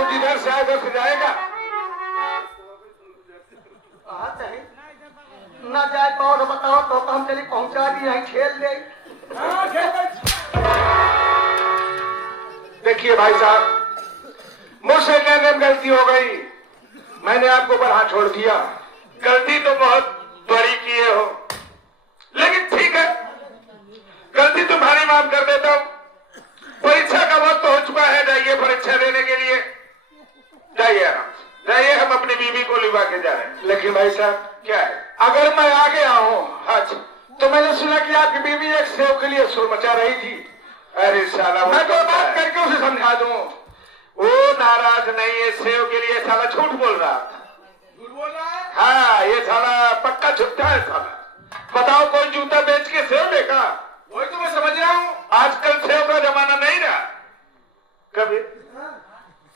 वो जिधर से आए उधर से जाएगा। ना जाए तो और बताओ तो हम चली पहुंचा दी यहीं खेल दे। देखिए भाई साहब, मुझसे क्या गलती हो गई, मैंने आपको ऊपर हाथ छोड़ दिया। गलती तो बहुत बड़ी किए हो, लेकिन ठीक है, गलती तुम्हारी माफ कर देता हूं। परीक्षा का वक्त हो चुका है, जाइए परीक्षा देने के लिए, जाइए आराम से जाइए। हम अपनी बीवी को लिवा के जा रहे हैं। लेकिन भाई साहब क्या है, अगर मैं आ गया हूं आज, तो मैंने सुना कि आपकी बीवी एक सेव के लिए सुर मचा रही थी। अरे साला, मैं तो बात करके उसे समझा दूं। वो नाराज नहीं है सेव के लिए, साला झूठ बोल रहा था। झूठ बोल रहा है? हाँ, ये साला पक्का झूठा है साला। बताओ कोई जूता बेच के सेव लेगा? वही तो मैं समझ रहा हूँ। आजकल सेव का जमाना नहीं रहा। कभी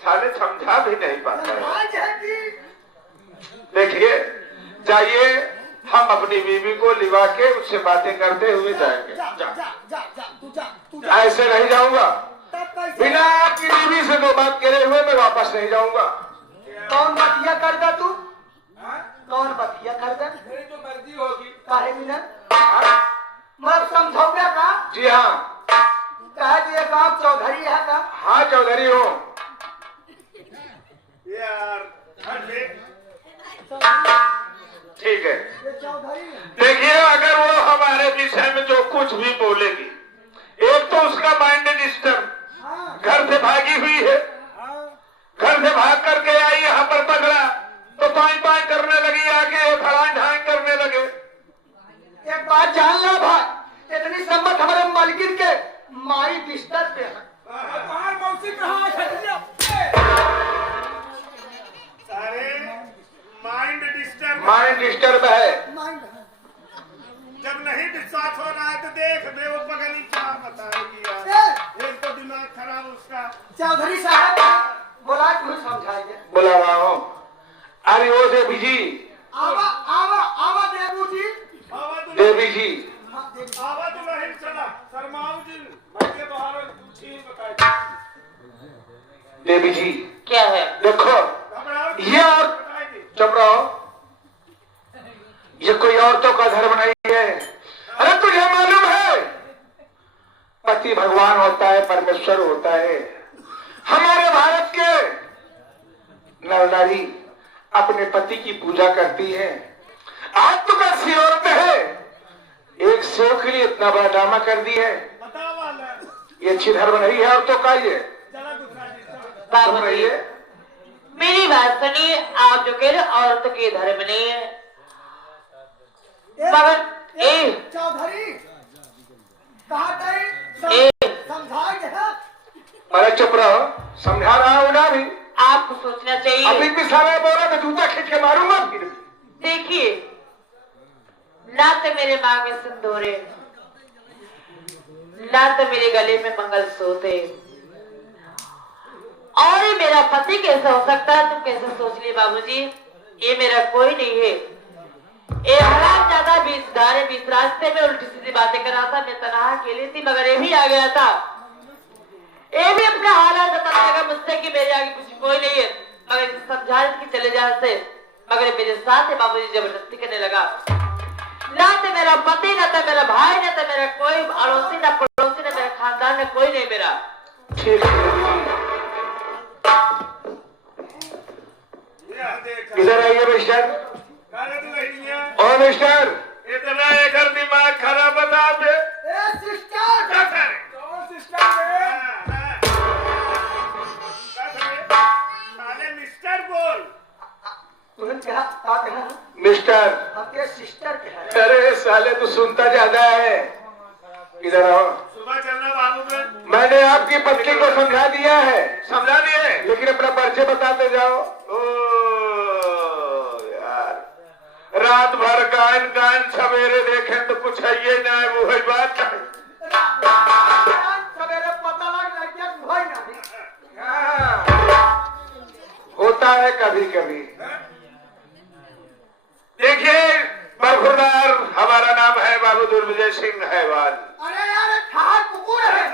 साले समझा भी नहीं पाता है। देखिए, जाइए, हम अपनी बीवी को लिवा के उससे बातें करते हुए जाएंगे। ऐसे नहीं जाऊंगा, बिना आपकी बीवी से दो बात करे हुए मैं वापस नहीं जाऊंगा। कौन बतिया करदा तू? कौन बतिया करदा? मेरी तो मर्जी होगी। काहे बिना मैं समझौगा का? जी हाँ। कहा दिए गाँव चौधरी है का? हाँ, चौधरी हो यार। ठीक है। ये चौधरी देखिए, अगर वो हमारे विषय में जो कुछ भी बोलेगी, एक तो उसका माइंड डिस्टर्ब, घर से भागी हुई है, घर से भाग करके आई, यहाँ पर पकड़ा तो पाई पाई करने लगी, आके फलान ढाई करने लगे। एक बात जान लो भाई, इतनी सम्मत हमारे मालकिन के माई बिस्तर पे है। तुम्हारी मौसी कहाँ है? सारे माइंड डिस्टर्ब है। जब नहीं विश्वास हो रहा है तो देख बे, वो पगली क्या बताएगी यार। एक तो दिमाग खराब उसका। चौधरी साहब बोला तुम्हें समझाएंगे। बोला रहा हूँ। अरे वो देवी जी, आवा आवा आवा देवू जी, देवी जी, आवा तो नहीं चला शर्माऊ जी, मैं बाहर पूछी बताइए। देवी जी क्या है? देखो, ये और चुप रहो, ये कोई औरतों का धर्म नहीं है। अरे तुझे मालूम है, पति भगवान होता है, परमेश्वर होता है। हमारे भारत के नर नारी अपने पति की पूजा करती है। आज तो कैसी औरत है, एक सेव के लिए इतना बड़ा ड्रामा कर दी है। ये अच्छी धर्म नहीं है औरतों का। ये बाबूजी, मेरी बात सुनिए, आप जो कह रहे औरत के धर्म नहीं है, मगर चौधरी कहा समझाएंगे। अरे चुप रहो, समझा रहा हूं ना। भी आपको सोचना चाहिए। अभी भी सारा बोला तो जूता खींच के मारूंगा फिर। देखिए, ना तो मेरे मांग में सिंदूर है, ना तो मेरे गले में मंगलसूत्र है, और ये मेरा पति कैसा हो सकता है? तुम कैसे सोच लिए बाबूजी? ये मेरा कोई नहीं है। ये हराम ज्यादा बीच रास्ते में उल्टी सीधी बातें कर रहा था। मैं तनहा अकेली थी, मगर ये भी आ गया था। ये भी अपना हालात बताने लगा मुझसे कि मेरे आगे कुछ कोई नहीं है, मगर समझा कि चले जाने से, मगर मेरे साथ है बाबूजी जबरदस्ती करने लगा। ना तो मेरा पति, ना तो मेरा भाई, ना तो मेरा कोई अड़ोसी, ना पड़ोसी, ना मेरा खानदान में कोई नहीं मेरा। इधर आइए मिस्टर। ओ मिस्टर, इतना इधर दिमाग खराब बता दे। मिस्टर बोल। मिस्टर आपके सिस्टर के है। अरे साले तू सुनता ज्यादा है। इधर आओ। सुबह चलना बाबू में। मैंने आपकी पत्नी को समझा दिया है। समझा दिए, लेकिन अपना परिचय बताते जाओ। ओ यार, रात भर गायन गायन सवेरे देखें तो कुछ है ये ना, वो है बात सवेरे पता लग होता है कभी कभी। देखिए बरखुरदार, हमारा नाम है बाबू दुर्विजय सिंह हैवाल। अरे यार ठाकुर है।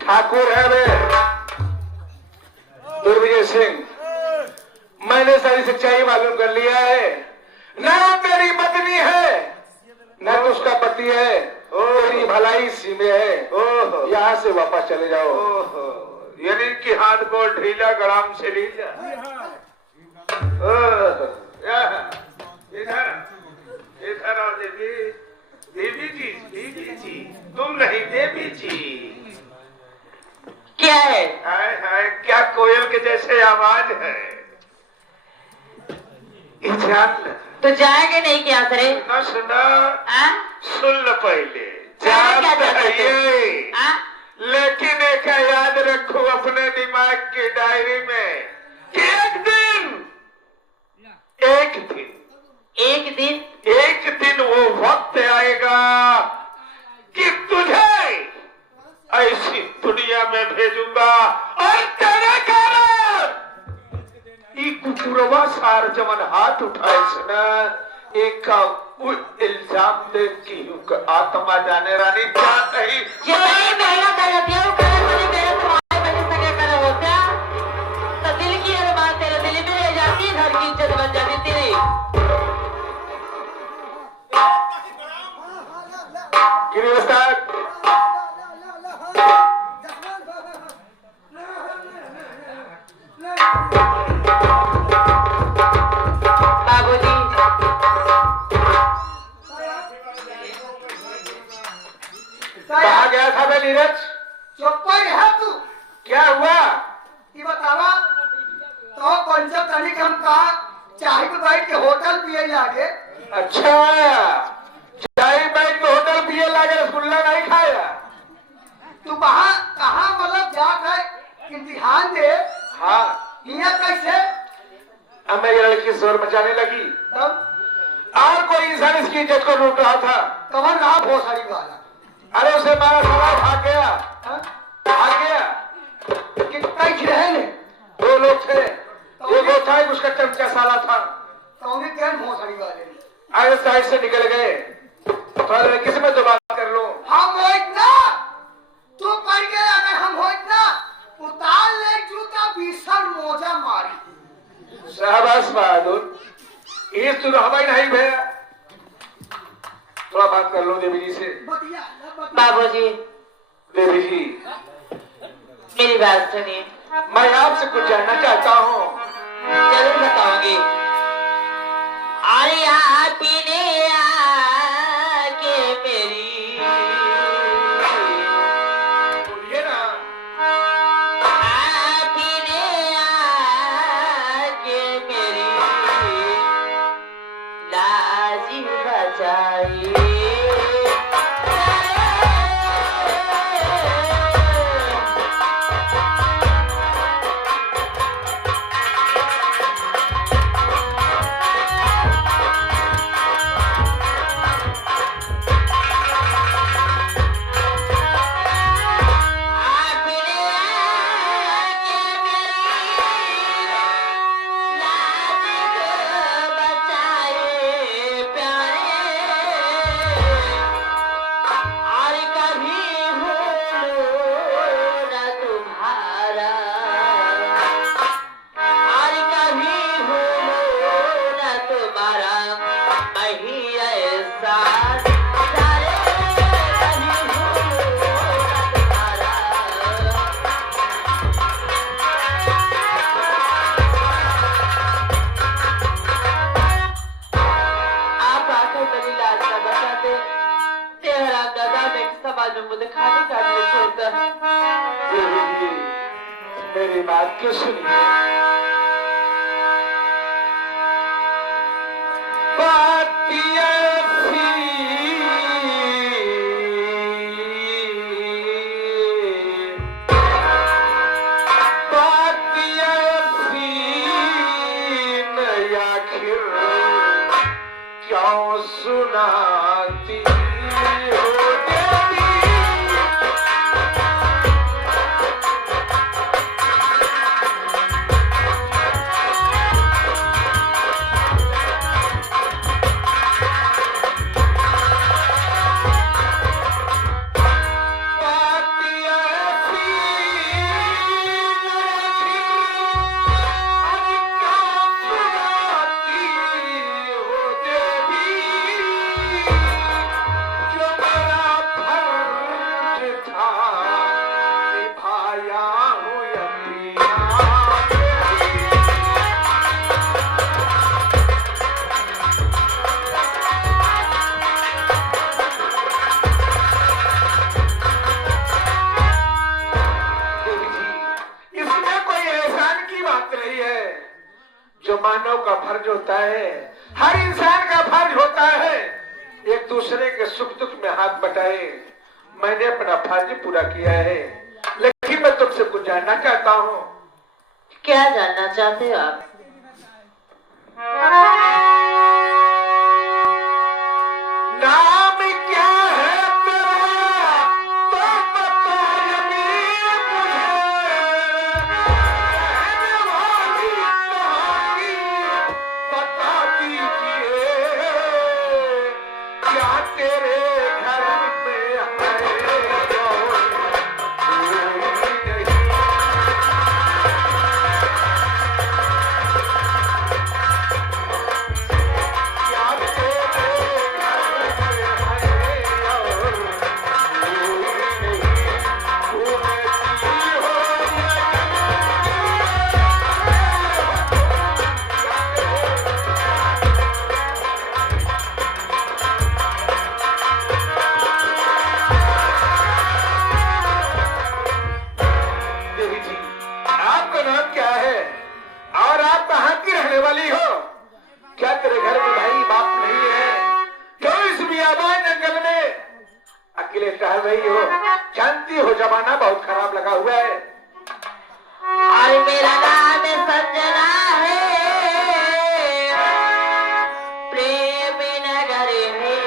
ठाकुर है वे दुर्विजय सिंह, मैंने सारी सच्चाई मालूम कर लिया है। न वो मेरी पत्नी है, न तो उसका पति है। तेरी भलाई इसी में है। यहाँ से वापस चले जाओ। यानी कि हाथ को ढीला गड़ाम से ढीला। इधर इधर आओ देवी। देवी जी तुम नहीं देवी जी। क्या है? हाय हाय क्या कोयल के जैसे आवाज है। जान तो जाएंगे नहीं क्या सरे? न सुना हाँ? सुन लो पहले। क्या जान चाहते ये हाँ? लेकिन एक याद रखो अपने दिमाग की डायरी में कि एक दिन वो वक्त आएगा कि तुझे ऐसी दुनिया में भेजूंगा और तेरे कारण कुकुरवा सार जमन हाथ उठाए ना एक इल्जाम दे की आत्मा जाने रानी क्या कही। जितनी मेहनत करती है वो करे वाली मेहनत तुम्हारे बच्चे सके करे होते हैं तो दिल की अरमान तेरे दिल में रह जाती है, घर की इज्जत बन जाती तेरी। गिरी उस्ताद, बाबूजी कहाँ गया था बे नीरज? चुप ही है तू। क्या हुआ? ये बतावा तो कौन सा तनिक हम कहा चाय पे बैठ के होटल पिए लागे। अच्छा, चाय बैठ के होटल पिए लागे, रसगुल्ला नहीं खाया? तू कहाँ मतलब जा गए इम्तिहान दे। हाँ, यहाँ कैसे अब मैं ये लड़की शोर मचाने लगी तब और कोई इंसान इसकी इज्जत को लूट रहा था। कमर रहा भोसड़ी वाला। अरे उसे मारा साला भाग गया। हाँ? भाग गया। कितना ही रहे ने दो लोग थे, एक वो था, एक उसका चमचा साला था। तो उन्हें क्या भोसड़ी वाले आगे साइड से निकल गए। थोड़ा लड़की से मैं तो बात कर लूं। हम हो इतना तू पढ़ के अगर हम हो इतना उतार ले जूता भीषण मोजा मारी। शाबाश बहादुर, ये तो हवाई नहीं भैया। थोड़ा बात कर लो देवी जी से। बाबूजी देवी जी, मेरी बात सुनिए। मैं आपसे कुछ जानना चाहता हूँ। जरूर बताऊंगी। अरे आपने आके मेरी बोलिए ना। आपने आके मेरी लाज बचाई। मेरी बात क्यों सुनिए? बात ऐसी नहीं, आखिर क्यों सुनाती हो देवी? बात नहीं है। जो मानव का फर्ज होता है, हर इंसान का फर्ज होता है, एक दूसरे के सुख दुख में हाथ बटाए। मैंने अपना फर्ज पूरा किया है, लेकिन मैं तुमसे कुछ जानना चाहता हूँ। क्या जानना चाहते हो आप? नाम क्या है तेरा, तो बता अभी मुझे। रहने वाली कहानी बता दीजिए, क्या तेरे घर में है कोई नहीं? देवी जी, आपका नाम क्या है और आप कहाँ की रहने वाली हो? क्या तेरे घर में भाई बाप नहीं है? क्यों इस बियाबान जंगल में अकेले टहल रही हो? जानती हो जमाना बहुत खराब लगा हुआ है। और मेरा नाम संजना है, प्रेम नगर है।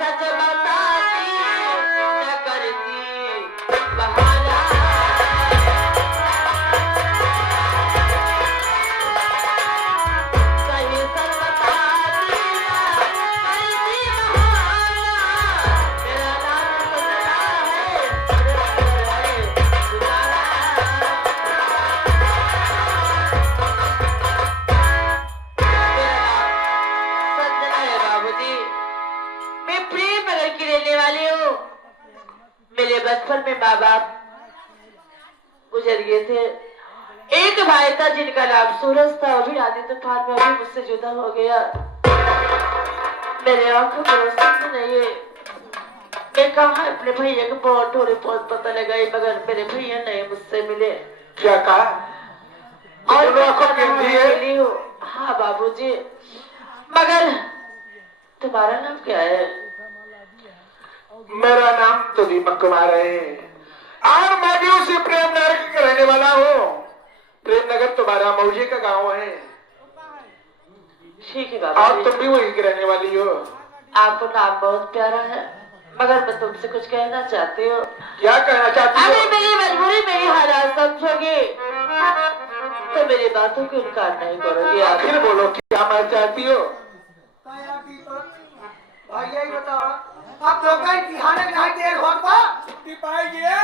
सच बताती न करती बहाना। सही सच बताती न करती बहाना। मेरा नाम संजना है, संजना है बाबूजी। मैं प्रेम नगर की रहने वाली हूँ। मेरे बचपन में माँ बाप गुजर गए थे। एक भाई था जिनका नाम सूरज था, वो भी आंधी तूफान में अभी मुझसे जुदा हो गया। मेरे आंखों में रोशनी नहीं है। मैं कहा अपने भैया को बहुत थोड़े बहुत पता लगाई, मगर मेरे भैया नहीं मुझसे मिले। क्या कहा? और दोनों आंखों की अंधी है? मिली हूँ। हाँ बाबूजी, मगर तुम्हारा नाम क्या है? मेरा नाम तो दीपक कुमार है और मैं भी उसी प्रेम नगर का रहने वाला हूँ। प्रेम नगर तुम्हारा मौजे का गांव है ठीक है और बाबूजी। तुम भी वहीं की रहने वाली हो। आपको नाम बहुत प्यारा है, मगर मैं तुमसे कुछ कहना चाहती हूँ। क्या कहना चाहती हो? अगर मेरी मजबूरी मेरी हालात समझोगे तो मेरी बातों को इनकार नहीं करोगे। आखिर बोलो क्या मैं चाहती हो? भैया ही बताओ, अब लोग इम्तिहान नहीं देर होता, छुट्टी पाई गया।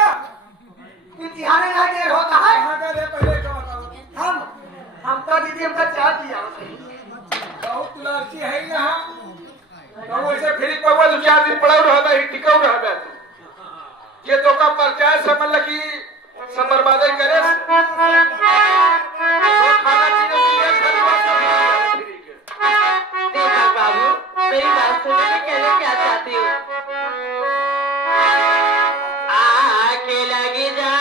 इम्तिहान नहीं देर होता है। कहाँ का रे पहले का बताओ। हम तो दीदी हमका चाह दिया। बहुत लालची है यहाँ। तो वैसे फिर पवा 2-4 दिन पड़ा रहा ही टिकाऊ रहा मैं तो ये तो का परचाय समझ लगी सब बर्बादी करे। तो खाना पीने के लिए घर वापस फ्री के। दीपक बाबू, मेरी बात सुनो, मैं कहना क्या चाहती हूँ। आके लगी जा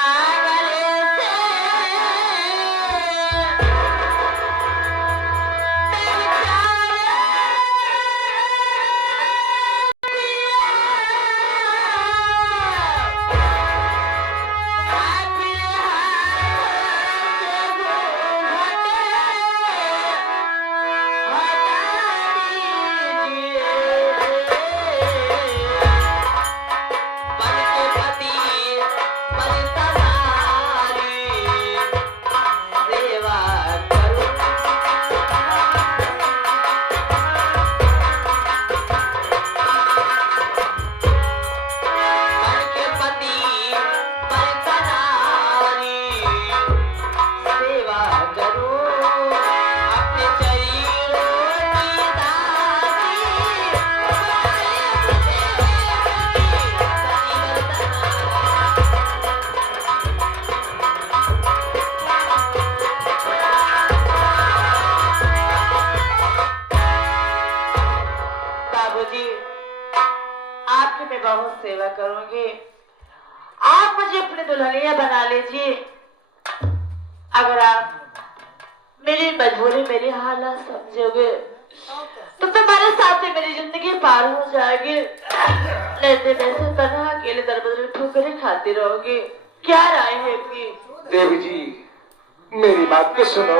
गले से, सेवा करूंगी। आप मुझे अपनी दुल्हनिया बना लीजिए। अगर आप मेरी मजबूरी, मेरी हालत समझोगे तो तुम्हारे साथ ही मेरी जिंदगी पार हो जाएगी। नहीं तो वैसे तन्हा अकेले दर बदर ठोकरें खाती रहोगी। क्या राय है आपकी? देवी जी, मेरी बात को सुनो।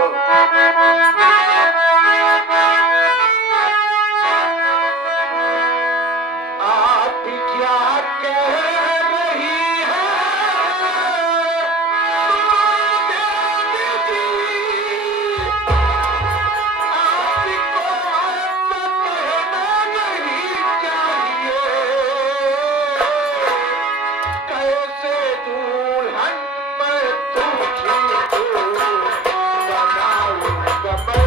आप क्या कह रही है देवी जी? आपको ऐसा कहना नहीं चाहिए। कैसे दुल्हन मैं तुझी को बनाऊंगा मैं।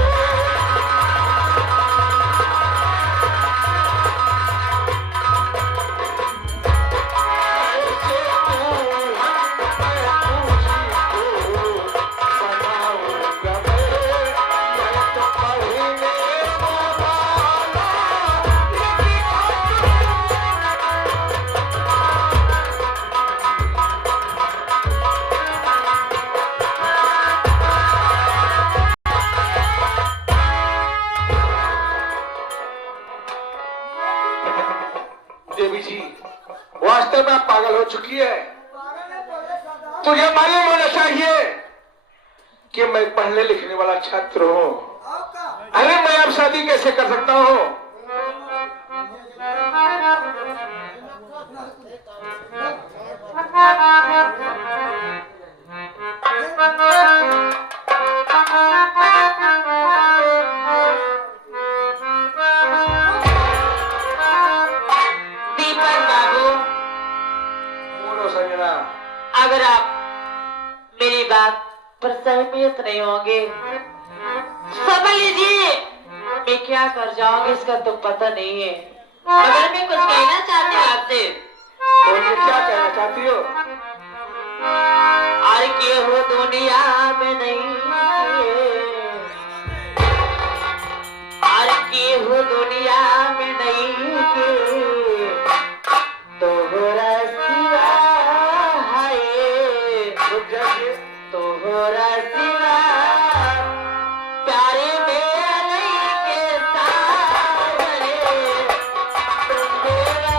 देवी जी, वास्तव में आप पागल हो चुकी है। तुझे मालूम होना चाहिए कि मैं पढ़ने लिखने वाला छात्र हूँ। अरे मैं अब शादी कैसे कर सकता हूँ? दीपक बाबू, बोलो संजना। अगर आप मेरी बात पर सहमत नहीं होंगे समझ लीजिए मैं क्या कर जाऊंगी, इसका तो पता नहीं है। मगर मैं कुछ कहना चाहती हूँ आपसे। तो ये क्या कहना चाहती हो? और के हो दुनिया में नहीं, और के हो दुनिया में नहीं के तोहरा सिवा है, रुक जाइए। तोहरा सिवा प्यारे में नहीं के सावरे, तुम मेरा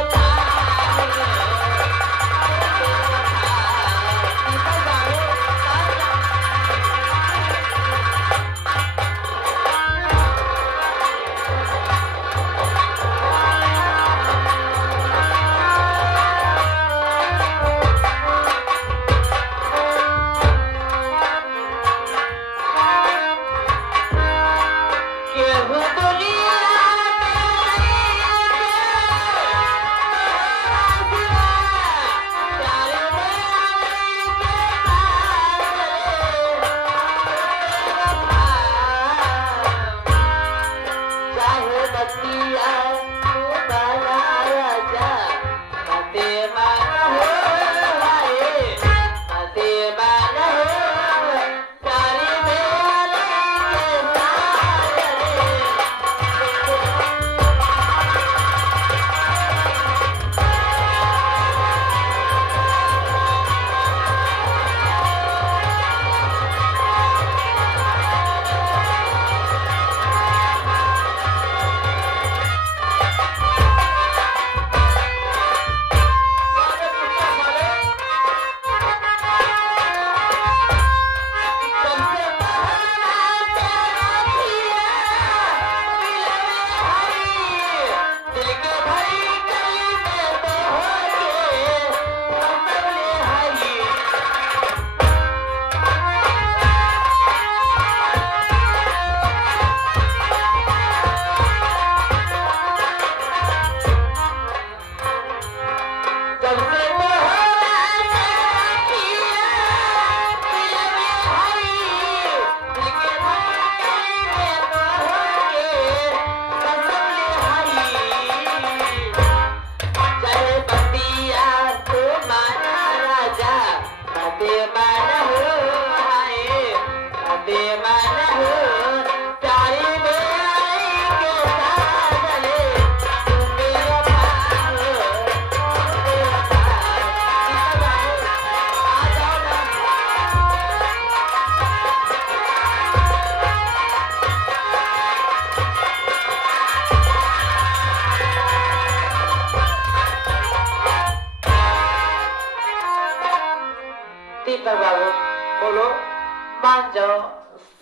जाओ,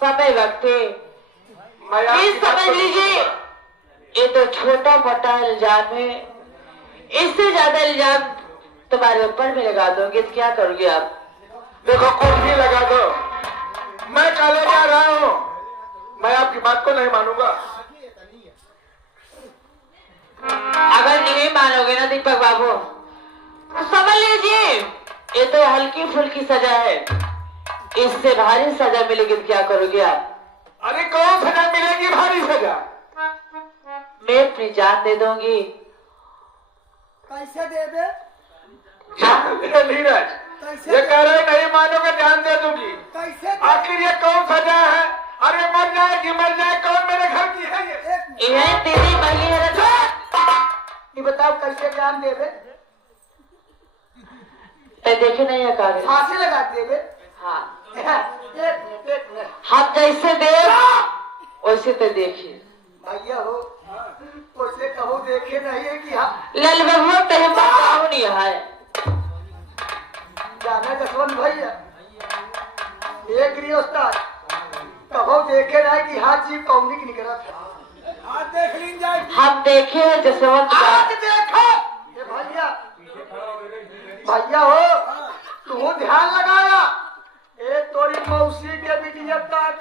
समय वक्त है। मैं प्लीज आपकी बात समझ को लीजिए, ये तो छोटा मोटा इल्जाम है, इससे ज्यादा इल्जाम तुम्हारे ऊपर में लगा दोगे तो क्या करोगे आप? देखो कुछ भी लगा दो, मैं काले जा रहा हूँ, मैं आपकी बात को नहीं मानूंगा। अगर नहीं मानोगे ना दीपक बाबू तो समझ लीजिए ये तो हल्की फुल्की सजा है, इससे भारी सजा मिलेगी तो क्या करोगे आप? अरे कौन सजा मिलेगी भारी सजा? मैं अपनी जान दे दूंगी। कैसे दे दे? नीरज, कैसे ये कह रहे नहीं मानोगे जान दे दूंगी, कैसे दे? आखिर ये कौन सजा है? अरे मर जाए कि मर जाए, कौन मेरे घर की है ये? एक मिनट, ये तेरी मरली है ना? ये बताओ कैसे जान दे दे? देखे नहीं है कागज? फांसी लगा दे दे? हाँ, एक मिनट हम जैसे दे वैसे तो देखिए। भैया हो, उसे कहो देखे नहीं है कि हाँ लल बबुआ तो हम नहीं है। जाना जसवंत भैया, एक गृहस्था कहो देखे नहीं कि हाथ जी कौनी की निकला था। आज देख लीन जाए। हम देखे हैं जसवंत का। आज देखो ये भैया, भैया हो तू ध्यान लगाया, ए तोरी मौसी के बिटिया काट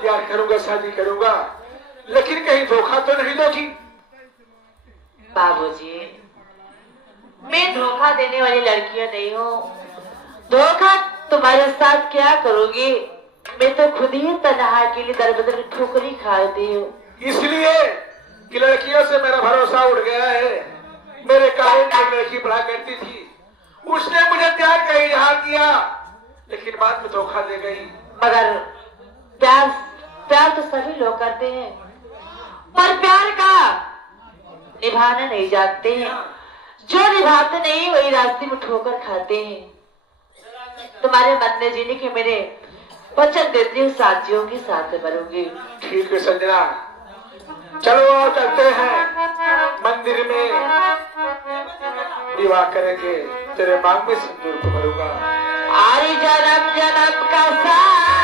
प्यार करूंगा, शादी करूंगा, लेकिन कहीं धोखा तो नहीं दोगी? बाबूजी, मैं धोखा देने वाली लड़कियां नहीं हूँ। धोखा तुम्हारे साथ क्या करूंगी? मैं तो खुद ही तन्हा के लिए दर बदर ठोकरी खाती हूँ। इसलिए कि लड़कियों से मेरा भरोसा उठ गया है। मेरे कॉलेज में एक लड़की पढ़ा करती थी, उसने मुझे त्याग का इजहार किया, लेकिन बाद में धोखा दे गई। मगर प्यार तो सभी लोग करते हैं, पर प्यार का निभाना नहीं जानते हैं। जो निभाते नहीं वही रास्ते में ठोकर खाते हैं। तुम्हारे मन में जीने के मेरे वचन देती हूँ, साथियों के साथ मरूंगी। ठीक है संजना, चलो और चलते हैं मंदिर में, विवाह करेंगे, तेरे मांग में सिंदूर को भरूंगा। आरी जन्म जन्म का साथ